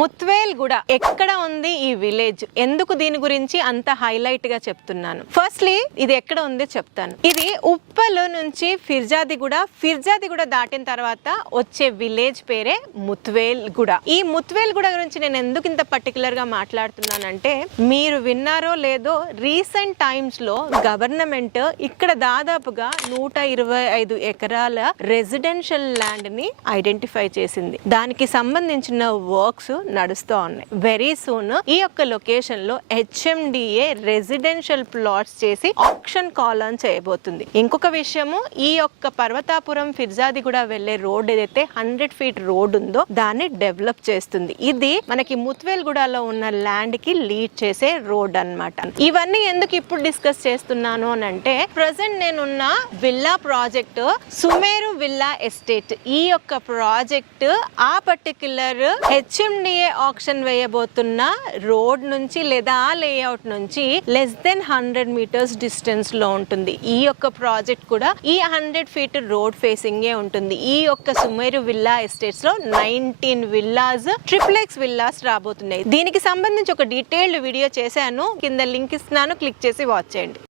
ముత్వేల్ గూడ ఎక్కడ ఉంది ఈ విలేజ్, ఎందుకు దీని గురించి అంత హైలైట్ గా చెప్తున్నాను. ఫస్ట్లీ ఇది ఎక్కడ ఉంది చెప్తాను. ఇది ఉప్పల్ నుంచి ఫిర్జాదిగూడ దాటిన తర్వాత వచ్చే విలేజ్ పేరే ముత్వేల్ గూడ. ఈ ముత్వేల్ గూడ గురించి నేను ఎందుకు ఇంత పర్టికులర్ గా మాట్లాడుతున్నానంటే, మీరు విన్నారో లేదో, రీసెంట్ టైమ్స్ లో గవర్నమెంట్ ఇక్కడ దాదాపుగా 125 ఎకరాల రెసిడెన్షియల్ ల్యాండ్ ని ఐడెంటిఫై చేసింది. దానికి సంబంధించిన వర్క్స్ నడుస్తూ ఉన్నాయి. వెరీ సూన్ ఈ యొక్క లొకేషన్ లో HMDA రెసిడెన్షియల్ ప్లాట్స్ చేసి ఆప్షన్ కాల్ ఆన్ చేయబోతుంది. ఇంకొక విషయము, ఈ యొక్క పర్వతాపురం ఫిర్జాదిగూడ వెళ్లే రోడ్ ఏదైతే 100 ఫీట్ రోడ్ ఉందో దాన్ని డెవలప్ చేస్తుంది. ఇది మనకి ముత్వేల్గూడలో ఉన్న ల్యాండ్ కి లీడ్ చేసే రోడ్ అన్నమాట. ఇవన్నీ ఎందుకు ఇప్పుడు డిస్కస్ చేస్తున్నాను అని అంటే, ప్రజెంట్ నేనున్న villa project Sumeru villa estate. ఈ యొక్క ప్రాజెక్ట్ ఆ పర్టిక్యులర్ HMDA ఆప్షన్ వేయబోతున్న రోడ్ నుంచి లేదా ఆ లేఅవుట్ నుంచి లెస్ దెన్ 100 మీటర్స్ డిస్టెన్స్ లో ఉంటుంది. ఈ యొక్క ప్రాజెక్ట్ కూడా ఈ 100 ఫీట్ రోడ్ ఫేసింగ్ ఏ ఉంటుంది. ఈ యొక్క సుమేరు విల్లా ఎస్టేట్స్ లో 19 విల్లాస్, ట్రిప్లెక్స్ విల్లాస్ రాబోతున్నాయి. దీనికి సంబంధించి ఒక డీటెయిల్డ్ వీడియో చేశాను, కింద లింక్ ఇస్తున్నాను, క్లిక్ చేసి వాచ్ చేయండి.